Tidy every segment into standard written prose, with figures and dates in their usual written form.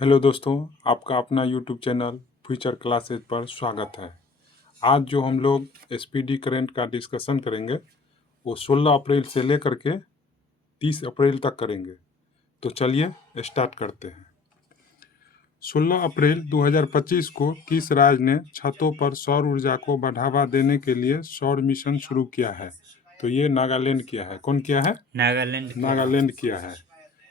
Hello दोस्तों, आपका अपना यूट्यूब चैनल फ्यूचर क्लासेज पर स्वागत है। आज जो हम लोग एसपीडी करंट का डिस्कशन करेंगे वो 16 अप्रैल से लेकर के 30 अप्रैल तक करेंगे। तो चलिए स्टार्ट करते हैं। 16 अप्रैल 2025 को किस राज्य ने छतों पर सौर ऊर्जा को बढ़ावा देने के लिए सौर मिशन शुरू किया है? तो ये नागालैंड किया है। कौन किया है? नागालैंड किया है।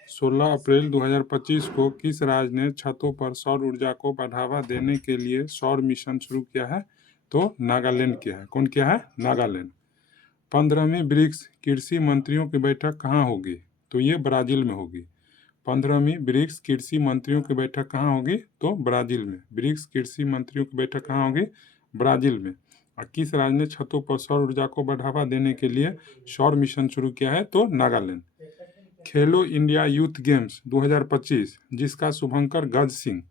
16 अप्रैल 2025 को किस राज्य ने छतों पर सौर ऊर्जा को बढ़ावा देने के लिए सौर मिशन शुरू किया है? तो नागालैंड किया है। कौन किया है? नागालैंड। 15वीं ब्रिक्स कृषि मंत्रियों की बैठक कहाँ होगी? तो ये ब्राज़ील में होगी। 15वीं ब्रिक्स कृषि मंत्रियों की बैठक कहाँ होगी? तो ब्राज़ील में। ब्रिक्स कृषि मंत्रियों की बैठक कहाँ होगी? ब्राज़ील में। और किस राज्य ने छतों पर सौर ऊर्जा को बढ़ावा देने के लिए सौर मिशन शुरू किया है? तो नागालैंड। खेलो इंडिया यूथ गेम्स 2025 जिसका शुभंकर गज सिंह।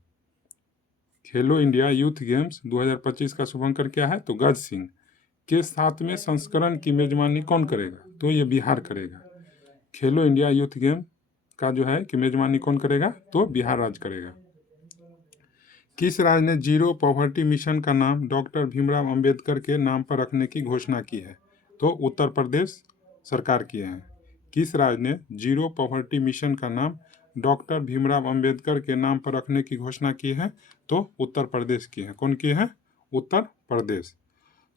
खेलो इंडिया यूथ गेम्स 2025 का शुभंकर क्या है? तो गज सिंह। के 7वें संस्करण की मेजबानी कौन करेगा? तो ये बिहार करेगा। खेलो इंडिया यूथ गेम का जो है कि मेजबानी कौन करेगा? तो बिहार राज्य करेगा। किस राज्य ने जीरो पॉवर्टी मिशन का नाम डॉक्टर भीमराव अंबेडकर के नाम पर रखने की घोषणा की है? तो उत्तर प्रदेश सरकार किए हैं। किस राज्य ने जीरो पॉवर्टी मिशन का नाम डॉक्टर भीमराव अंबेडकर के नाम पर रखने की घोषणा की है? तो उत्तर प्रदेश की है। कौन की है? उत्तर प्रदेश।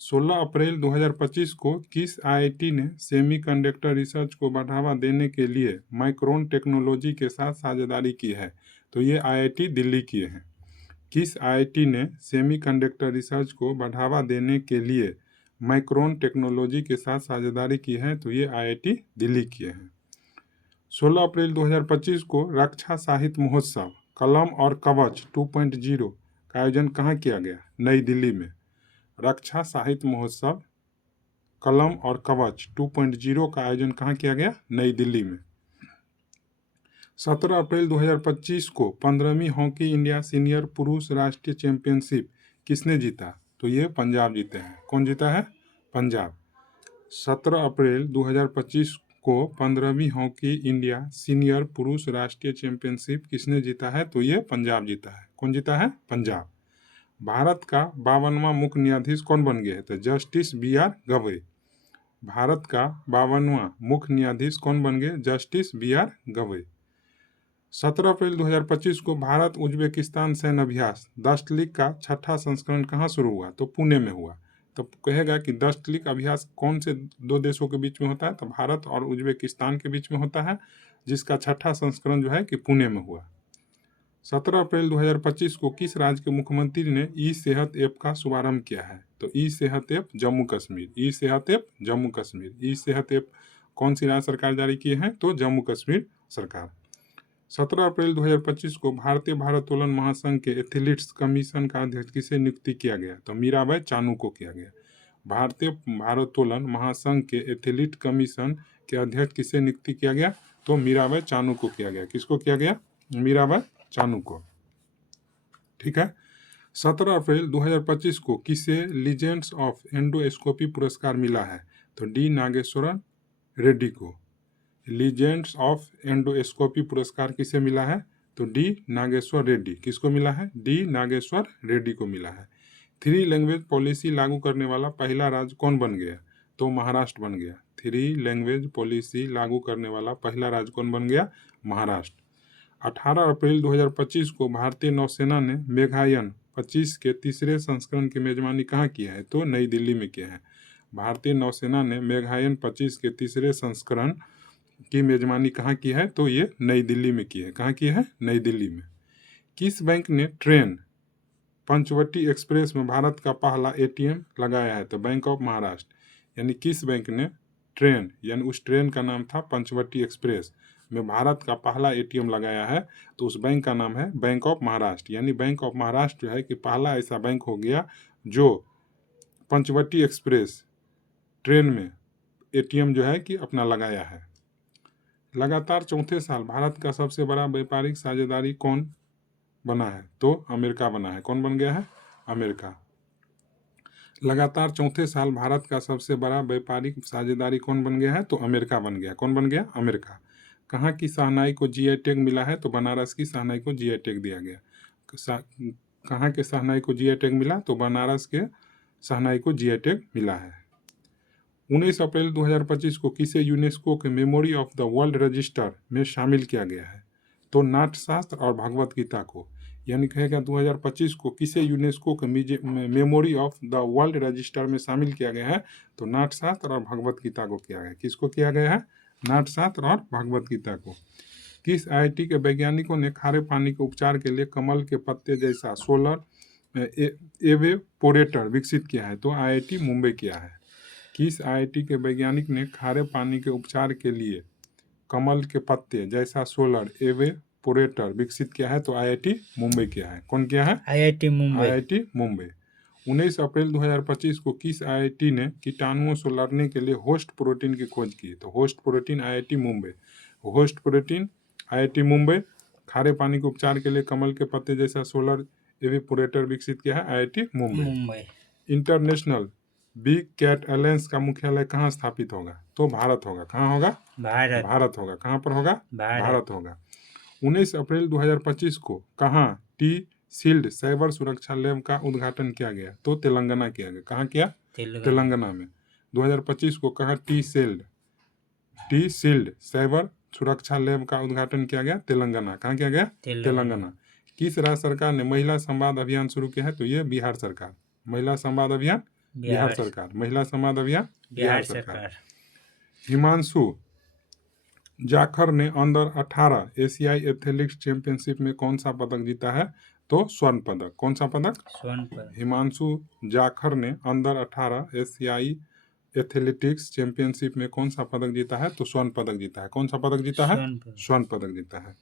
16 अप्रैल 2025 को किस आईआईटी ने सेमीकंडक्टर रिसर्च को बढ़ावा देने के लिए माइक्रोन टेक्नोलॉजी के साथ साझेदारी की है? तो ये आईआईटी दिल्ली किए हैं। किस आईआईटी ने सेमीकंडक्टर रिसर्च को बढ़ावा देने के लिए माइक्रोन टेक्नोलॉजी के साथ साझेदारी की है? तो ये आईआईटी दिल्ली किए हैं। 16 अप्रैल 2025 को रक्षा साहित्य महोत्सव कलम और कवच 2.0 का आयोजन कहाँ किया गया? नई दिल्ली में। रक्षा साहित्य महोत्सव कलम और कवच 2.0 का आयोजन कहाँ किया गया? नई दिल्ली में। 17 अप्रैल 2025 को 15वीं हॉकी इंडिया सीनियर पुरुष राष्ट्रीय चैंपियनशिप किसने जीता? तो ये पंजाब जीते हैं। कौन जीता है? पंजाब। 17 अप्रैल 2025 को 15वीं हॉकी इंडिया सीनियर पुरुष राष्ट्रीय चैंपियनशिप किसने जीता है? तो ये पंजाब जीता है। कौन जीता है? पंजाब। भारत का 52वां मुख्य न्यायाधीश कौन बन गया है? तो जस्टिस बी.आर. गवई। भारत का 52वां मुख्य न्यायाधीश कौन बन गए? Justice B R. गवई। 17 अप्रैल 2025 को भारत उज्बेकिस्तान सैन्य अभ्यास दस्तलिक का 6ठा संस्करण कहाँ शुरू हुआ? तो पुणे में हुआ। तो कहेगा कि दस्तलिक अभ्यास कौन से दो देशों के बीच में होता है? तो भारत और उज्बेकिस्तान के बीच में होता है, जिसका 6ठा संस्करण जो है कि पुणे में हुआ। 17 अप्रैल 2025 को किस राज्य के मुख्यमंत्री ने ई सेहत ऐप का शुभारंभ किया है? तो ई सेहत ऐप जम्मू कश्मीर। ई सेहत ऐप जम्मू कश्मीर। ई सेहत ऐप कौन सी राज्य सरकार जारी किए हैं? तो जम्मू कश्मीर सरकार। 17 अप्रैल 2025 को भारतीय भारोत्तोलन महासंघ के एथलीट्स कमीशन का अध्यक्ष किसे नियुक्ति किया गया? तो मीराबाई चानू को किया गया। भारतीय भारोत्तोलन महासंघ के एथलीट कमीशन के अध्यक्ष किसे नियुक्ति किया गया? तो मीराबाई चानू को किया गया। किसको किया गया? मीराबाई चानू को। ठीक है। 17 अप्रैल 2025 को किसे लीजेंड्स ऑफ एंडोस्कोपी पुरस्कार मिला है? तो डी नागेश्वरन रेड्डी को। लीजेंड्स ऑफ एंडोस्कोपी पुरस्कार किसे मिला है? तो डी नागेश्वर रेड्डी। किसको मिला है? डी नागेश्वर रेड्डी को मिला है। 3 लैंग्वेज पॉलिसी लागू करने वाला पहला राज्य कौन बन गया? तो महाराष्ट्र बन गया। 3 लैंग्वेज पॉलिसी लागू करने वाला पहला राज्य कौन बन गया? महाराष्ट्र। 18 अप्रैल 2025 को भारतीय नौसेना ने मेघायन 25 के तीसरे संस्करण की मेजबानी कहाँ किया है? तो नई दिल्ली में किया है। भारतीय नौसेना ने मेघायन 25 के तीसरे संस्करण की मेजबानी कहाँ की है? तो ये नई दिल्ली में की है। कहाँ की है? नई दिल्ली में। किस बैंक ने ट्रेन पंचवटी एक्सप्रेस में भारत का पहला एटीएम लगाया है? तो बैंक ऑफ महाराष्ट्र। यानी किस बैंक ने ट्रेन, यानी उस ट्रेन का नाम था पंचवटी एक्सप्रेस में भारत का पहला एटीएम लगाया है? तो उस बैंक का नाम है बैंक ऑफ महाराष्ट्र। यानी बैंक ऑफ महाराष्ट्र जो है कि पहला ऐसा बैंक हो गया जो पंचवटी एक्सप्रेस ट्रेन में एटीएम जो है कि अपना लगाया है। लगातार चौथे साल भारत का सबसे बड़ा व्यापारिक साझेदारी कौन बना है? तो अमेरिका बना है। कौन बन गया है? अमेरिका। लगातार चौथे साल भारत का सबसे बड़ा व्यापारिक साझेदारी कौन बन गया है? तो अमेरिका बन गया। कौन बन गया? अमेरिका। कहाँ की शहनाई को जीआई टैग मिला है? तो बनारस की शहनाई को जीआई टैग दिया गया। कहाँ के शहनाई को जीआई टैग मिला? तो बनारस के शहनाई को जीआई टैग मिला है। 19 अप्रैल 2025 को किसे यूनेस्को के memory of the world register में शामिल किया गया है? तो नाट्यशास्त्र और भगवत गीता को, यानी कहेगा 2025 को किसे यूनेस्को के memory of the world register में शामिल किया गया है? तो नाट्यशास्त्र और भगवत गीता को किया गया। किसको किया गया है? नाट्यशास्त्र और भगवत गीता को। किस आईआईटी के वैज्ञानिकों ने खारे पानी के उपचार के लिए कमल के पत्ते जैसा सोलर एवेपोरेटर विकसित किया है? तो आईआईटी मुंबई किया है। किस आईआईटी के वैज्ञानिक ने खारे पानी के उपचार के लिए कमल के पत्ते जैसा सोलर एवेपोरेटर विकसित किया है? तो आईआईटी मुंबई किया है। कौन किया है? आईआईटी मुंबई। आईआईटी मुंबई। 19 अप्रैल 2025 को किस आईआईटी ने कीटाणुओं से लड़ने के लिए होस्ट प्रोटीन की खोज की? तो host protein IIT Mumbai. Host protein IIT Mumbai. खारे पानी के उपचार के लिए कमल के पत्ते जैसा सोलर एवेपोरेटर विकसित किया है? IIT Mumbai. International big cat alliance का मुख्यालय कहाँ स्थापित होगा? तो भारत होगा। कहाँ होगा? भारत होगा। कहाँ पर होगा? भारत होगा। 19 अप्रैल 2025 को कहाँ टी शील्ड साइबर सुरक्षा लैब का उद्घाटन किया गया? तो तेलंगाना किया गया। कहाँ किया? तेलंगाना में। 2025 को कहाँ टी शील्ड साइबर सुरक्षा लैब का उद्घाटन किया गया? तेलंगाना। कहाँ किया गया? तेलंगाना। किस राज्य सरकार ने महिला संवाद अभियान शुरू किया है? तो ये बिहार सरकार। महिला संवाद अभियान बिहार सरकार। महिला संवाद अभियान बिहार सरकार। हिमांशु जाखर ने अंडर 18 एशियाई एथलेटिक्स चैंपियनशिप में कौन सा पदक जीता है? तो स्वर्ण पदक। कौन सा पदक? स्वर्ण पदक। हिमांशु जाखर ने अंडर 18 एशियाई एथलेटिक्स चैंपियनशिप में कौन सा पदक जीता है? तो स्वर्ण पदक जीता है। कौन सा पदक जीता है? स्वर्ण पदक जीता है।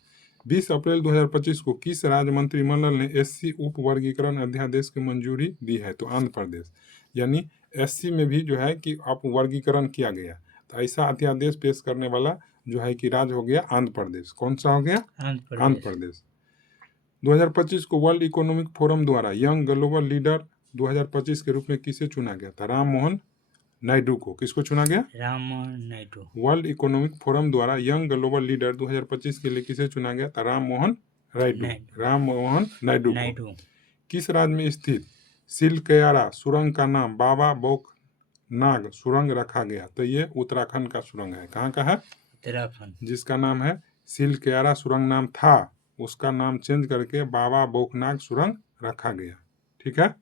20 अप्रैल 2025 को किस राज्य मंत्रिमंडल ने एससी उप वर्गीकरण अध्यादेश की मंजूरी दी है? तो आंध्र प्रदेश। यानी एससी में भी जो है कि अप वर्गीकरण किया गया, तो ऐसा अध्यादेश पेश करने वाला जो है कि राज्य हो गया आंध्र प्रदेश। कौन सा हो गया? आंध्र प्रदेश। 2025 को वर्ल्ड इकोनॉमिक फोरम द्वारा यंग ग्लोबल लीडर 2025 के रूप में किसे चुना गया था? राम मोहन नायडू को। किसको चुना गया? Ram Mohan Naidu. World economic forum द्वारा यंग ग्लोबल लीडर 2025 के लिए किसे चुना गया था? राम मोहन नायडू। किस राज्य में स्थित सिलकयारा सुरंग का नाम बाबा बोकनाग सुरंग रखा गया? तो ये उत्तराखंड का सुरंग है। कहाँ का है? उत्तराखंड। जिसका नाम है सिलकयारा सुरंग नाम था, उसका नाम चेंज करके बाबा बोकनाग सुरंग रखा गया। ठीक है।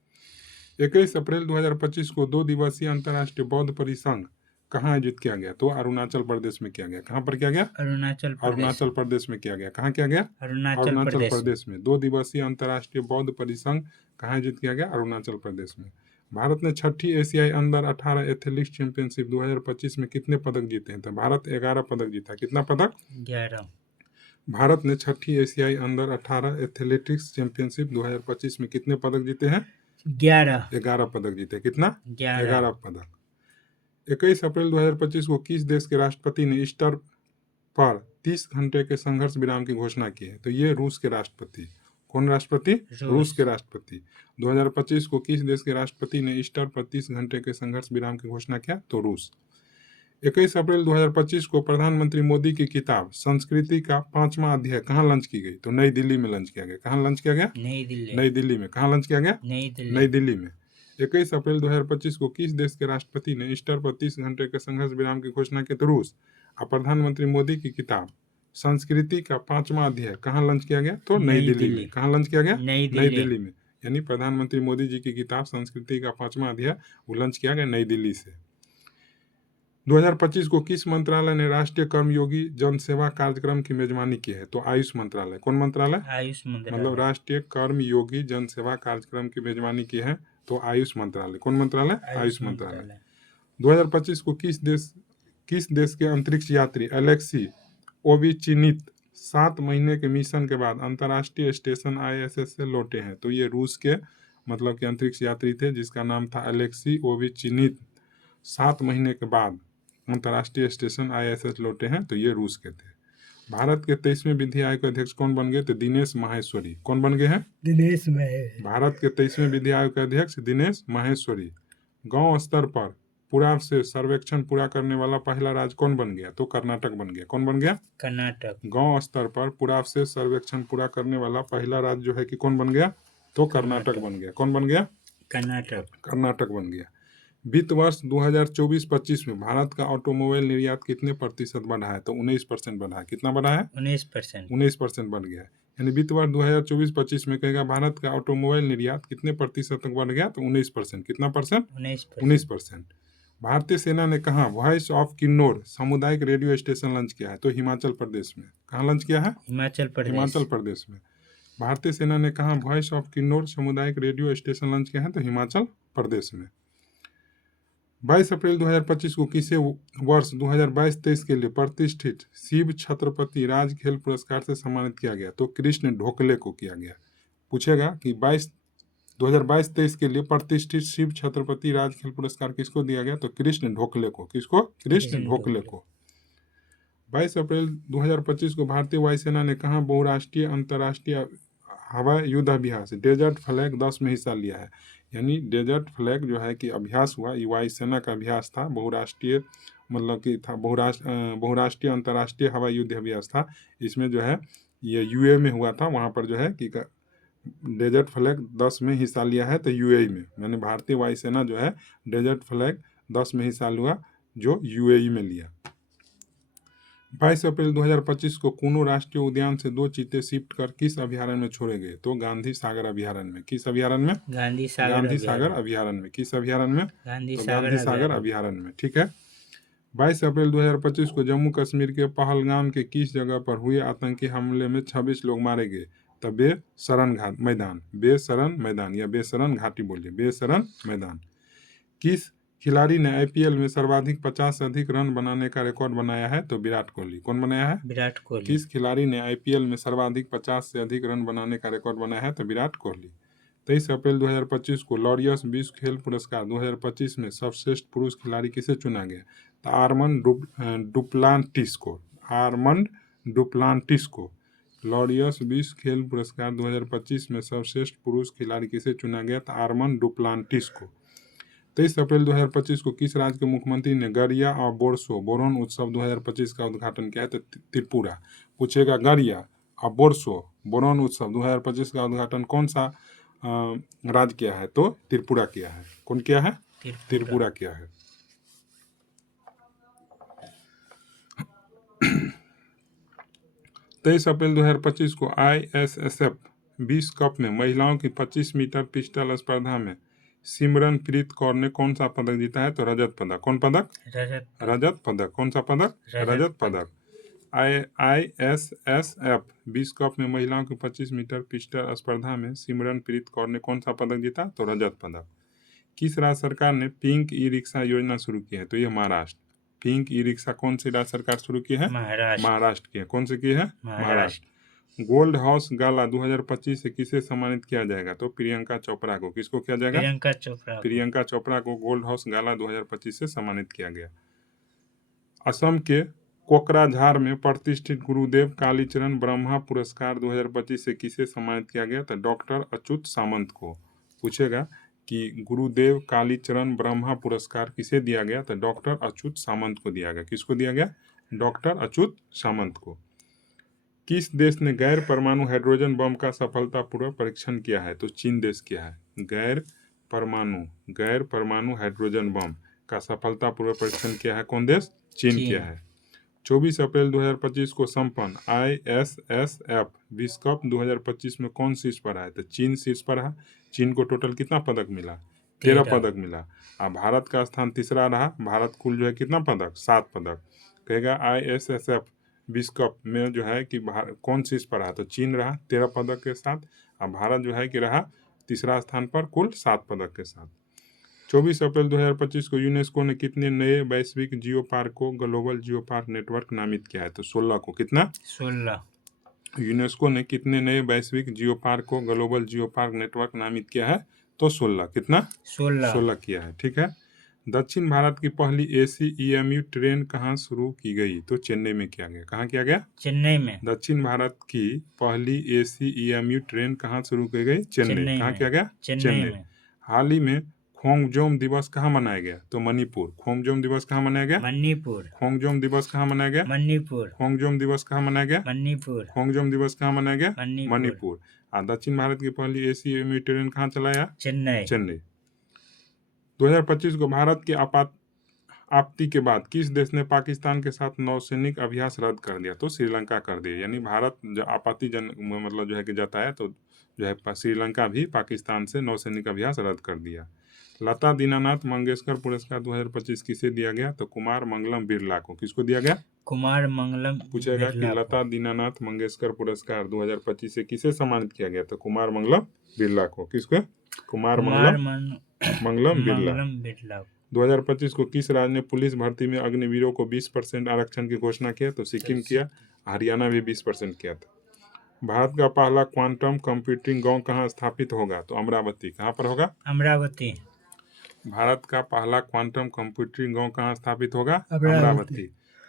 21 अप्रैल 2025 को 2 दिवसीय अंतर्राष्ट्रीय बौद्ध परिसंघ कहाँ आयोजित किया गया? तो अरुणाचल प्रदेश में किया गया। कहाँ पर किया गया? अरुणाचल प्रदेश में किया गया। कहाँ किया गया? अरुणाचल प्रदेश में। 2 दिवसीय अंतर्राष्ट्रीय बौद्ध परिसंघ कहाँ आयोजित किया गया? अरुणाचल प्रदेश में। भारत ने 6ठी एशियाई अंडर 18 एथलेटिक्स चैंपियनशिप 2025 में कितने पदक जीते हैं? तो भारत 11 पदक जीता। कितना पदक? 11। भारत ने 6ठी एशियाई अंडर 18 एथलेटिक्स चैंपियनशिप 2025 में कितने पदक जीते हैं? 11 पदक जीते। कितना? 11 पदक। 21 अप्रैल 2025 को किस देश के राष्ट्रपति ने ईस्टर पर 30 घंटे के संघर्ष विराम की घोषणा की है? तो ये रूस के राष्ट्रपति। कौन राष्ट्रपति? रूस के राष्ट्रपति। 2025 को किस देश के राष्ट्रपति ने ईस्टर पर 30 घंटे के संघर्ष विराम की घोषणा किया? तो रूस। 21 अप्रैल 2025 को प्रधानमंत्री मोदी की किताब संस्कृति का 5वां अध्याय कहाँ लॉन्च की गई? तो नई दिल्ली में लॉन्च किया गया। कहाँ लॉन्च किया गया? नई दिल्ली में। कहाँ लॉन्च किया गया? नई दिल्ली में। 21 अप्रैल 2025 को किस देश के राष्ट्रपति ने ईस्टर पर 30 घंटे के संघर्ष विराम की घोषणा की? तो रूस। और प्रधानमंत्री मोदी की किताब संस्कृति का 5वां अध्याय कहाँ लॉन्च किया गया? तो नई दिल्ली में। कहाँ लॉन्च किया गया? नई दिल्ली में। यानी प्रधानमंत्री मोदी जी की किताब संस्कृति का 5वां अध्याय वो लॉन्च किया गया नई दिल्ली से। 2025 को किस मंत्रालय ने राष्ट्रीय कर्मयोगी जन सेवा कार्यक्रम की मेजबानी की है? तो आयुष मंत्रालय। कौन मंत्रालय? आयुष मंत्रालय। मतलब राष्ट्रीय कर्मयोगी जन सेवा कार्यक्रम की मेजबानी की है तो आयुष मंत्रालय। कौन मंत्रालय? आयुष मंत्रालय। 2025 को किस देश के अंतरिक्ष यात्री अलेक्सी ओविचिनित 7 महीने के मिशन के बाद अंतर्राष्ट्रीय स्टेशन ISS से लौटे हैं? तो ये रूस के मतलब के अंतरिक्ष यात्री थे जिसका नाम था अलेक्सी ओविचिनित। 7 महीने के बाद अंतर्राष्ट्रीय स्टेशन ISS लौटे हैं तो ये रूस के थे। भारत के 23वें विधि आयोग के अध्यक्ष कौन बन गए? तो दिनेश माहेश्वरी। कौन बन गए हैं? दिनेश माहेश्वरी। भारत के 23वें विधि आयोग के अध्यक्ष दिनेश माहेश्वरी। गांव स्तर पर पुरावशेष सर्वेक्षण पूरा करने वाला पहला राज्य कौन बन गया? तो कर्नाटक बन गया। कौन बन गया? कर्नाटक। गांव स्तर पर पुरावशेष सर्वेक्षण पूरा करने वाला पहला राज्य जो है कि कौन बन गया? तो कर्नाटक बन गया। कौन बन गया? कर्नाटक। कर्नाटक बन गया। वित्त वर्ष 2024-25 में भारत का ऑटोमोबाइल निर्यात कितने प्रतिशत बढ़ा है? तो 19% बढ़ा है। कितना बढ़ा है? 19%। 19% बढ़ गया है। यानी वित्त वर्ष 2024-25 में कहेगा भारत का ऑटोमोबाइल निर्यात कितने प्रतिशत तक बढ़ गया? तो 19%। कितना परसेंट? 19%। भारतीय सेना ने कहा वॉइस ऑफ किन्नौर सामुदायिक रेडियो स्टेशन लॉन्च किया है? तो हिमाचल प्रदेश में। कहाँ लॉन्च किया है? हिमाचल प्रदेश में। भारतीय सेना ने कहा वॉइस ऑफ किन्नौर सामुदायिक रेडियो स्टेशन लॉन्च किया है? तो हिमाचल प्रदेश में। 22 अप्रैल 2025 को किसे वर्ष 2022-23 के लिए प्रतिष्ठित शिव छत्रपति राज खेल पुरस्कार से सम्मानित किया गया? तो कृष्ण ढोकले को किया गया। पूछेगा कि 2022-23 के लिए प्रतिष्ठित शिव छत्रपति राज खेल पुरस्कार किसको दिया गया? तो कृष्ण ढोकले को। किसको? कृष्ण ढोकले को। 22 अप्रैल 2025 को भारतीय वायुसेना ने कहा बहुराष्ट्रीय अंतर्राष्ट्रीय हवाई युद्ध अभ्यास डेजर्ट फ्लैग 10 में हिस्सा लिया है? यानी डेजर्ट फ्लैग जो है कि अभ्यास हुआ, ये वायुसेना का अभ्यास था, बहुराष्ट्रीय मतलब कि था बहुराष्ट्रीय अंतर्राष्ट्रीय हवाई युद्ध अभ्यास था। इसमें जो है ये यूए में हुआ था। वहाँ पर जो है कि डेजर्ट फ्लैग 10 में हिस्सा लिया है तो यूएई में, यानी भारतीय वायुसेना जो है डेजर्ट फ्लैग 10 में हिस्सा हुआ जो यूएई में लिया। 22 अप्रैल 2025 को कूनो राष्ट्रीय उद्यान से 2 चीते शिफ्ट कर किस अभ्यारण्य में छोड़े गए? तो गांधी सागर अभ्यारण्य में। किस अभ्यारण्य में? गांधी सागर अभ्यारण्य में। किस अभ्यारण्य में? गांधी सागर अभ्यारण्य में। ठीक है। 22 अप्रैल 2025 को जम्मू कश्मीर के पहलगाम के किस जगह पर हुए आतंकी हमले में 26 लोग मारे गए? तब बेसरन मैदान या बेसरन घाटी बोलिए, बेसरन मैदान। किस खिलाड़ी ने आईपीएल में सर्वाधिक 50 से अधिक रन बनाने का रिकॉर्ड बनाया है? तो विराट कोहली। कौन बनाया है? विराट कोहली। किस खिलाड़ी ने आईपीएल में सर्वाधिक 50 से अधिक रन बनाने का रिकॉर्ड बनाया है? तो विराट कोहली। 23 अप्रैल 2025 को लॉरियस विश्व खेल पुरस्कार 2025 में सर्वश्रेष्ठ पुरुष खिलाड़ी किसे चुना गया? तो आर्मंड डुप्लांटिस को लॉरियस विश्व खेल पुरस्कार 2025 में सर्वश्रेष्ठ पुरुष खिलाड़ी किसे चुना गया? तो आर्मंड डुप्लांटिस को। 23 अप्रैल 2025 को किस राज्य के मुख्यमंत्री ने गरिया और बोरोन उत्सव 2025 का उद्घाटन किया है? तो त्रिपुरा। पूछेगा गरिया और बोरोन उत्सव 2025 का उद्घाटन कौन सा राज्य किया है? तो त्रिपुरा किया है। कौन किया है? त्रिपुरा किया है। तेईस अप्रैल 2025 को ISSF 20 कप में महिलाओं की 25 मीटर पिस्टल स्पर्धा में सिमरनप्रीत कौर ने कौन सा पदक जीता है? तो रजत पदक। कौन पदक? रजत पदक। कौन सा पदक? रजत पदक। ISSF 20 कप में महिलाओं की 25 मीटर पिस्टल स्पर्धा में सिमरनप्रीत कौर ने कौन सा पदक जीता? तो रजत पदक। किस राज्य सरकार ने पिंक ई रिक्शा योजना शुरू की है? तो यह महाराष्ट्र। पिंक ई रिक्शा कौन सी राज्य सरकार शुरू की है? महाराष्ट्र की है। कौन सी की है? महाराष्ट्र। गोल्ड हाउस गाला 2025 से किसे सम्मानित किया जाएगा? तो प्रियंका चोपड़ा को। किसको किया जाएगा? प्रियंका चोपड़ा को गोल्ड हाउस गाला 2025 से सम्मानित किया गया। असम के कोकराझार में प्रतिष्ठित गुरुदेव कालीचरण ब्रह्मा पुरस्कार 2025 से किसे सम्मानित किया गया? तो डॉक्टर अच्युत सामंत को। पूछेगा कि गुरुदेव कालीचरण ब्रह्मा पुरस्कार किसे दिया गया? तो डॉक्टर अच्युत सामंत को दिया गया। किसको दिया गया? डॉक्टर अच्युत सामंत को। किस देश ने गैर परमाणु हाइड्रोजन बम का सफलतापूर्वक परीक्षण किया है? तो चीन देश किया है। गैर परमाणु हाइड्रोजन बम का सफलतापूर्वक परीक्षण किया है। कौन देश? चीन किया है। 24 अप्रैल 2025 को संपन्न ISSF विश्व कप 2025 में कौन शीर्ष पर है? तो चीन शीर्ष पर है। चीन को टोटल कितना पदक मिला? 13 पदक मिला। और भारत का स्थान तीसरा रहा। भारत कुल जो है कितना पदक? 7 पदक। कहेगा ISSF विश्व कप में जो है कि कौन शीर्ष पर रहा? तो चीन रहा 13 पदक के साथ, और भारत जो है कि रहा तीसरा स्थान पर कुल 7 पदक के साथ। 24 अप्रैल 2025 को यूनेस्को ने कितने नए वैश्विक जियो पार्क को ग्लोबल जियो पार्क नेटवर्क नामित किया है? तो 16 को। कितना? 16। यूनेस्को ने कितने नए वैश्विक जियो पार्क को ग्लोबल जियो पार्क नेटवर्क नामित किया है? तो 16। कितना? 16 किया है। ठीक है। दक्षिण भारत की पहली AC EMU ट्रेन कहाँ शुरू की गई? तो चेन्नई में किया गया। कहाँ किया गया? चेन्नई में। दक्षिण भारत की पहली AC EMU ट्रेन कहाँ शुरू की गई? चेन्नई। कहाँ किया गया? चेन्नई में। हाल ही में खोंगजोम दिवस कहाँ मनाया गया? तो मणिपुर। खोंगजोम दिवस कहाँ मनाया गया? मणिपुर। खोंगजोम दिवस कहाँ मनाया गया? मणिपुर। खोंगजोम दिवस कहाँ मनाया गया? मणिपुर। खोंगजोम दिवस कहाँ मनाया गया? मणिपुर। मणिपुर। दक्षिण भारत की पहली एसी एमई ट्रेन कहाँ चलाया? चेन्नई। चेन्नई। 2025 को भारत की आपत्ति के बाद किस देश ने पाकिस्तान के साथ नौसैनिक अभ्यास रद्द कर दिया? तो श्रीलंका कर दिया। यानी भारत जो आपत्तिजन मतलब जो है कि जताया, तो जो है श्रीलंका भी पाकिस्तान से नौसैनिक अभ्यास रद्द कर दिया। लता दीनानाथ मंगेशकर पुरस्कार 2025 किसे दिया गया? तो कुमार मंगलम बिरला को। किसको दिया गया? कुमार मंगलम पूछेगा कि बिरला लता दीनानाथ मंगेशकर पुरस्कार 2025 से किसे सम्मानित किया गया? तो कुमार मंगलम बिरला को। किसको? कुमार मंगलम बिरला। 2025 को किस राज्य ने पुलिस भर्ती में अग्निवीरों को 20% आरक्षण की घोषणा किया? तो सिक्किम किया। हरियाणा भी 20% किया था। भारत का पहला क्वांटम कंप्यूटिंग गांव कहाँ स्थापित होगा? तो अमरावती। कहाँ पर होगा? अमरावती। भारत का पहला क्वांटम कंप्यूटिंग गांव कहाँ स्थापित होगा? अमरावती।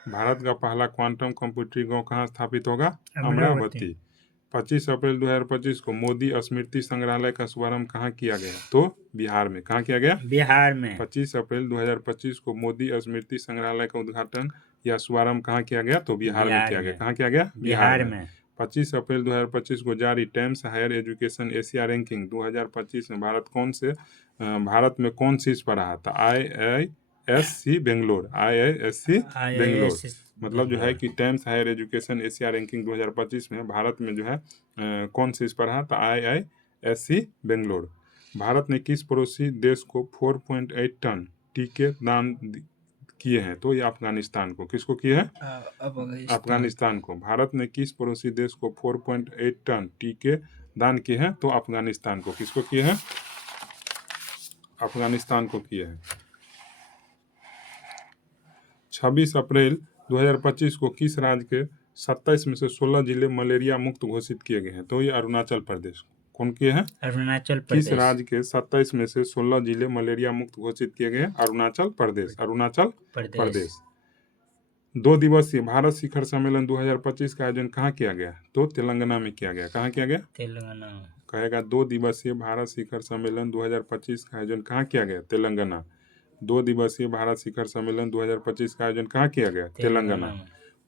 भारत का पहला क्वांटम कंप्यूटिंग गांव कहाँ स्थापित होगा? अमरावती। 25 अप्रैल 2025 को मोदी स्मृति संग्रहालय का शुभारंभ कहाँ किया गया? तो बिहार में। कहाँ किया गया? बिहार में। 25 अप्रैल 2025 को मोदी स्मृति संग्रहालय का उद्घाटन या शुभारंभ कहाँ किया गया? तो बिहार में किया गया। कहाँ किया गया? बिहार में। 25 अप्रैल 2025 को जारी Times Higher Education Asia ranking 2025 में भारत में कौन शीर्ष पर रहा था? IISc बेंगलोर। IISc मतलब जो है कि Times Higher Education Asia ranking 2025 में भारत में जो है कौन शीर्ष पर रहा था? IISc बेंगलोर। भारत ने किस पड़ोसी देश को 4.8 टन टीके दान किए हैं? तो ये अफगानिस्तान को। किसको किए हैं? अफगानिस्तान को। भारत ने किस पड़ोसी देश को 4.8 टन टीके दान किए हैं? तो अफगानिस्तान को। किसको किए हैं? अफगानिस्तान को किए हैं। 26 अप्रैल 2025 को किस राज्य के 27 में से 16 जिले मलेरिया मुक्त घोषित किए गए हैं? तो ये अरुणाचल प्रदेश। कौन किए हैं? अरुणाचल प्रदेश। किस राज्य के 27 में से 16 जिले मलेरिया मुक्त घोषित किए गए हैं? अरुणाचल प्रदेश। अरुणाचल प्रदेश। 2 दिवसीय भारत शिखर सम्मेलन 2025 का आयोजन कहाँ किया गया? तो तेलंगाना में किया गया। कहाँ किया गया? तेलंगाना। कहेगा 2 दिवसीय भारत शिखर सम्मेलन 2025 का आयोजन कहाँ किया गया? तेलंगाना। 2 दिवसीय भारत शिखर सम्मेलन 2025 का आयोजन कहाँ किया गया? तेलंगाना।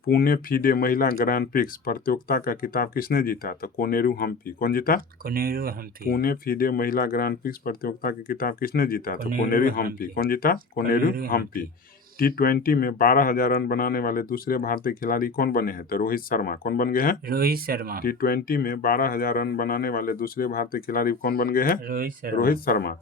पुणे फीडे महिला ग्रांड प्रिक्स प्रतियोगिता का खिताब किसने जीता? तो कोनेरू हम्पी। कौन जीता? कोनेरू हम्पी। पुणे फीडे महिला ग्रांड प्रिक्स प्रतियोगिता का खिताब किसने जीता? तो कोनेरू हम्पी। कौन जीता? कोनेरू हम्पी। T20 में 12,000 रन बनाने वाले दूसरे भारतीय खिलाड़ी कौन बने हैं? तो रोहित शर्मा। कौन बन गए हैं? रोहित शर्मा। T20 में 12,000 रन बनाने वाले दूसरे भारतीय खिलाड़ी कौन बन गए हैं? रोहित शर्मा।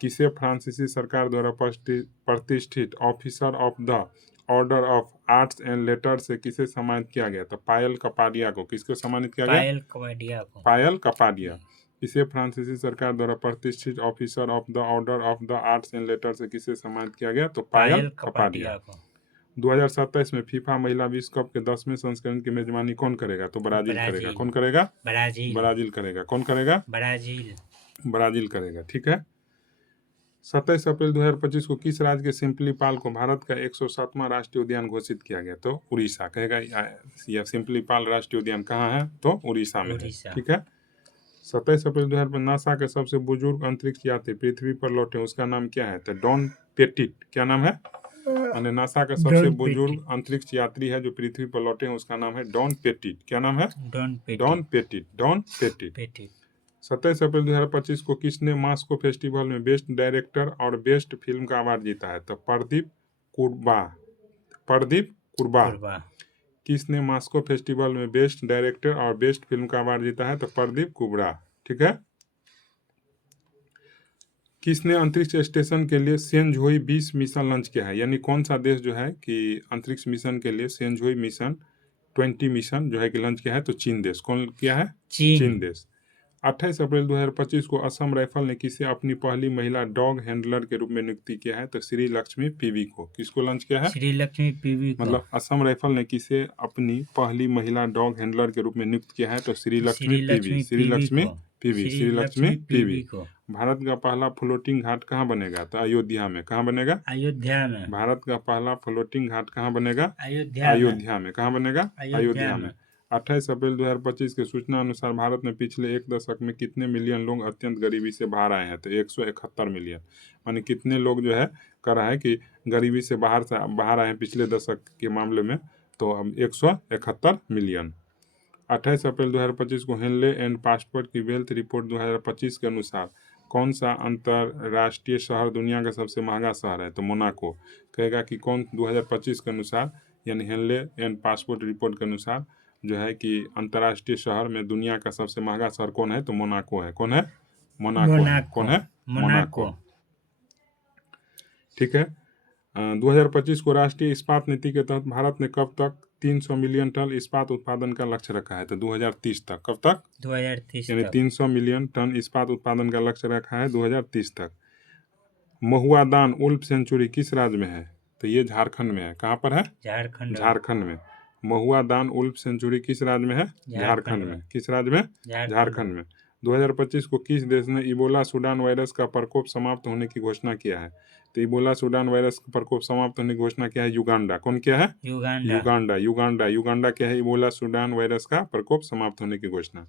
किसे फ्रांसीसी सरकार द्वारा प्रतिष्ठित officer of the order of arts and letters से किसे सम्मानित किया गया? तो पायल कपाडिया को। किसको सम्मानित किया गया? पायल कपाडिया को। पायल कपाडिया। किसे फ्रांसीसी सरकार द्वारा प्रतिष्ठित officer of the order of the arts and letters से किसे सम्मानित किया गया? तो पायल कपाडिया को। 2027 में फीफा महिला विश्व कप के 10वें संस्करण की मेजबानी कौन करेगा? तो ब्राजील करेगा। कौन करेगा? ब्राजील करेगा। कौन करेगा? ब्राजील करेगा। ठीक है। 27 अप्रैल 2025 को किस राज्य के सिम्पलीपाल को भारत का 107वां राष्ट्रीय उद्यान घोषित किया गया? तो उड़ीसा। कहेगा यह सिम्पलीपाल राष्ट्रीय उद्यान कहाँ है? तो उड़ीसा में है। ठीक है। 27 अप्रैल 2025 नासा के सबसे बुजुर्ग अंतरिक्ष यात्री पृथ्वी पर लौटे, उसका नाम क्या है? तो डॉन पेटिट। क्या नाम है? मैंने नासा का सबसे बुजुर्ग अंतरिक्ष यात्री है जो पृथ्वी पर लौटे हैं, उसका नाम है डॉन पेटिट। क्या नाम है? Don petit. 27 अप्रैल 2025 को किसने मास्को फेस्टिवल में बेस्ट डायरेक्टर और बेस्ट फिल्म का अवार्ड जीता है? तो प्रदीप कुरबा। किसने मास्को फेस्टिवल में बेस्ट डायरेक्टर और बेस्ट फिल्म का अवार्ड जीता है? तो प्रदीप कुबरा। ठीक है। किसने अंतरिक्ष स्टेशन के लिए सेंझोई 20 मिशन लॉन्च किया है? यानी कौन सा देश जो है कि अंतरिक्ष मिशन के लिए सेंझोई मिशन 20 मिशन जो है कि लॉन्च किया है? तो चीन देश। कौन किया है? चीन देश। 28 अप्रैल 2025 को असम राइफल ने किसे अपनी पहली महिला डॉग हैंडलर के रूप में नियुक्ति किया है? तो श्री लक्ष्मी पीवी को। किसको लॉन्च किया है? श्री लक्ष्मी पीवी को। मतलब असम राइफल ने किसे अपनी पहली महिला डॉग हैंडलर के रूप में नियुक्त किया है? तो श्री लक्ष्मी पीवी को। भारत का पहला फ्लोटिंग घाट कहाँ बनेगा? तो अयोध्या में। कहाँ बनेगा? भारत का पहला फ्लोटिंग घाट कहाँ बनेगा? अयोध्या में। कहाँ बनेगा? अयोध्या में। 28 अप्रैल 2025 के सूचना अनुसार भारत में पिछले एक दशक में कितने मिलियन लोग अत्यंत गरीबी से बाहर आए हैं? तो 171 मिलियन। माने कितने लोग जो है कह रहा है कि गरीबी से बाहर आए हैं पिछले दशक के मामले में, तो अब 171 मिलियन। 28 अप्रैल 2025 को हेनले एंड पासपोर्ट की वेल्थ रिपोर्ट 2025 के अनुसार कौन सा अंतर्राष्ट्रीय शहर दुनिया का सबसे महंगा शहर है? तो मोनाको। कहेगा कि कौन 2025 के अनुसार, यानी हेनले एंड पासपोर्ट रिपोर्ट के अनुसार जो है कि अंतर्राष्ट्रीय शहर में दुनिया का सबसे महंगा शहर कौन है? तो मोनाको है। कौन है? मोनाको है। कौन है? मोनाको। ठीक है। 2025 को राष्ट्रीय इस्पात नीति के तहत भारत ने कब तक 300 मिलियन टन इस्पात उत्पादन का लक्ष्य रखा है? तो 2030 तक। कब तक? 2030 यानी तक। 300 मिलियन टन इस्पात उत्पादन का लक्ष्य रखा है 2030 तक। महुआ दान उल्फ सेंचुरी किस राज्य में है? तो ये झारखंड में है। कहाँ पर है? झारखंड। झारखंड में। महुआ दान उल्फ सेंचुरी किस राज्य में है? झारखंड में। किस राज्य में? झारखंड में। 2025 को किस देश ने इबोला सूडान वायरस का प्रकोप समाप्त होने की घोषणा किया है? तो इबोला सूडान वायरस का प्रकोप समाप्त होने की घोषणा किया है युगांडा। कौन किया है? युगांडा क्या है? इबोला सूडान वायरस का प्रकोप समाप्त होने की घोषणा।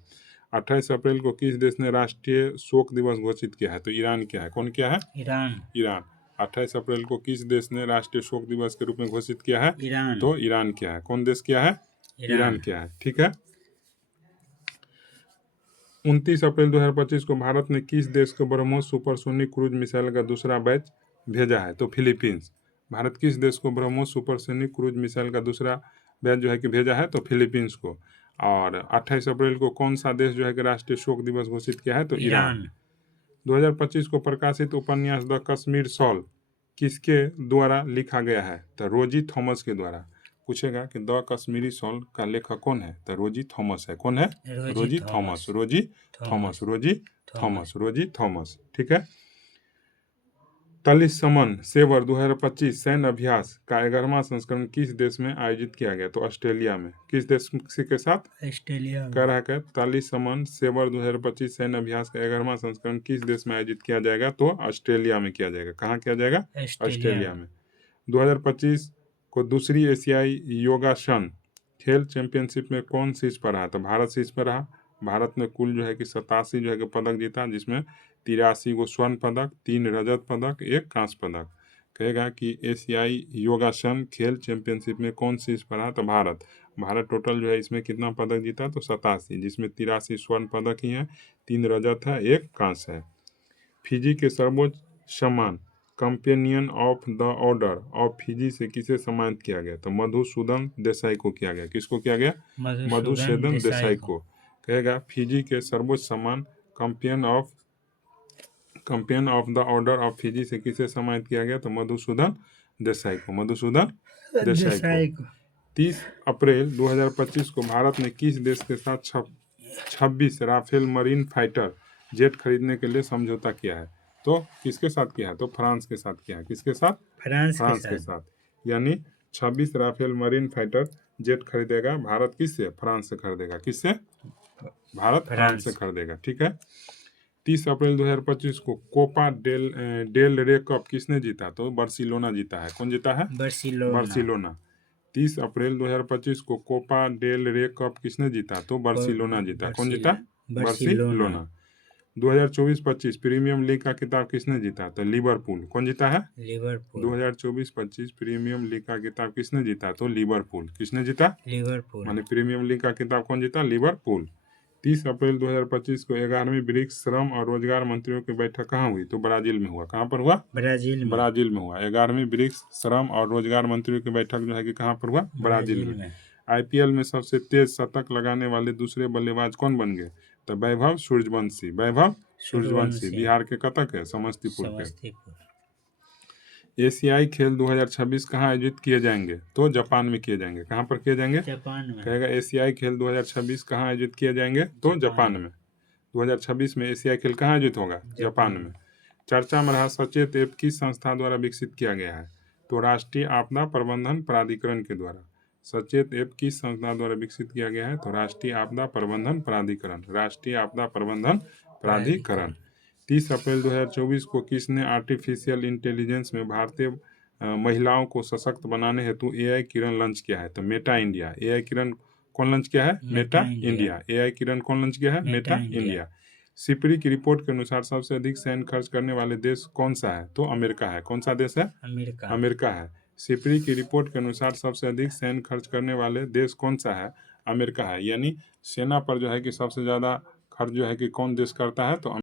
28 अप्रैल को किस देश ने राष्ट्रीय शोक दिवस घोषित किया है? तो ईरान क्या है? कौन क्या है? ईरान। 28 अप्रैल को किस देश ने राष्ट्रीय शोक दिवस के रूप में घोषित किया है? ईरान। तो ईरान क्या है? कौन देश क्या है? ईरान क्या है। ठीक है। 29 अप्रैल 2025 को भारत ने किस देश को ब्रह्मोस सुपरसोनिक क्रूज मिसाइल का दूसरा बैच भेजा है? तो फिलीपींस। भारत किस देश को ब्रह्मोस सुपरसोनिक क्रूज मिसाइल का दूसरा बैच जो है कि भेजा है? तो फिलीपींस को। और 28 अप्रैल को कौन सा देश जो है कि राष्ट्रीय शोक दिवस घोषित किया है? तो ईरान। 2025 को प्रकाशित उपन्यास द कश्मीर शॉल किसके द्वारा लिखा गया है? तो रोजी थॉमस के द्वारा। पूछेगा कि द कश्मीरी शॉल का लेखक कौन है? तो रोजी थॉमस है। कौन है? रोजी थॉमस। ठीक है। तलिस्मन सेवर 2025 सैन्य अभ्यास का 11वां संस्करण किस देश में आयोजित किया गया? तो ऑस्ट्रेलिया में। किस देश के साथ? ऑस्ट्रेलिया। कह रहा है तलिस्मन सेवर 2025 सैन्य अभ्यास का 11वां संस्करण किस देश में आयोजित किया जाएगा? तो ऑस्ट्रेलिया में किया जाएगा। कहाँ किया जाएगा? ऑस्ट्रेलिया में। 2025 को दूसरी एशियाई योगासन खेल चैंपियनशिप में कौन शीर्ष पर रहा? तो भारत शीर्ष पर रहा। भारत ने कुल जो है कि 87 जो है कि पदक जीता, जिसमें 83 को स्वर्ण पदक, 3 रजत पदक, 1 कांस्य पदक। कहेगा कि एशियाई योगासन खेल चैंपियनशिप में कौन शीर्ष पर रहा? तो भारत टोटल जो है इसमें कितना पदक जीता? तो 87, जिसमें 83 स्वर्ण पदक ही है, 3 रजत है, 1 कांस्य है। फिजी के सर्वोच्च सम्मान companion of the order of Fiji से किसे सम्मानित किया गया? तो मधुसूदन देसाई को किया गया। किसको किया गया? मधुसूदन देसाई को। कहेगा फिजी के सर्वोच्च सम्मान companion of the order of Fiji से किसे सम्मानित किया गया? तो मधुसूदन देसाई को। 30 अप्रैल 2025 को भारत ने किस देश के साथ 26 राफेल मरीन फाइटर जेट खरीदने के लिए समझौता किया है? तो किसके साथ किया है? तो फ्रांस के साथ किया है। किसके साथ? फ्रांस के साथ। यानी 26 राफेल मरीन फाइटर जेट खरीदेगा भारत। किससे? फ्रांस से खरीदेगा। किससे? भारत फ्रांस से खरीदेगा। ठीक है। 30 अप्रैल 2025 को कोपा डेल रे कप किसने जीता? तो बार्सिलोना जीता है। कौन जीता है? बार्सिलोना। 30 अप्रैल 2025 को कोपा डेल रे कप किसने जीता? तो बार्सिलोना जीता। कौन जीता? बार्सिलोना। 2024-25 प्रीमियम लीग का खिताब किसने जीता? तो लिवरपूल। कौन जीता है? 2024-25 प्रीमियम लीग का खिताब किसने जीता? तो लिवरपूल। किसने जीता? माने प्रीमियम लीग का खिताब कौन जीता? लिवरपूल। 30 अप्रैल 2025 को 11वीं ब्रिक्स श्रम और रोजगार मंत्रियों की बैठक कहाँ हुई? तो ब्राजील में हुआ। कहाँ पर हुआ? ब्राजील में हुआ। 11वीं ब्रिक्स श्रम और रोजगार मंत्रियों की बैठक जो है कि कहाँ पर हुआ? ब्राजील में। आईपीएल में सबसे तेज शतक लगाने वाले दूसरे बल्लेबाज कौन बन गए? तो वैभव सूर्यवंशी। बिहार के कतक है? समस्तीपुर के। एशियाई खेल 2026 कहाँ आयोजित किए जाएंगे? तो जापान में किए जाएंगे। कहाँ पर किए जाएंगे? जापान में। कहेगा एशियाई खेल 2026 कहाँ आयोजित किए जाएंगे? तो जापान में। 2026 में एशियाई खेल कहाँ आयोजित होगा? जापान में। चर्चा में रहा सचेत ऐप किस संस्था द्वारा विकसित किया गया है? तो राष्ट्रीय आपदा प्रबंधन प्राधिकरण के द्वारा। सचेत ऐप किस संस्था द्वारा विकसित किया गया है? तो राष्ट्रीय आपदा प्रबंधन प्राधिकरण। 30 अप्रैल 2024 को किसने आर्टिफिशियल इंटेलिजेंस में भारतीय महिलाओं को सशक्त बनाने हेतु एआई किरण लॉन्च किया है? तो मेटा इंडिया। एआई किरण कौन लॉन्च किया है? Meta India. इंडिया। एआई किरण कौन लॉन्च किया है? Meta Meta India. India. Sipri की रिपोर्ट के अनुसार सबसे अधिक सैन्य खर्च करने वाले देश कौन सा है? तो अमेरिका है। कौन सा देश है? अमेरिका। अमेरिका है। सिपरी की रिपोर्ट के अनुसार सबसे अधिक सैन्य खर्च करने वाले देश कौन सा है? अमेरिका है। यानी सेना पर जो है कि सबसे ज़्यादा खर्च जो है कि कौन देश करता है? तो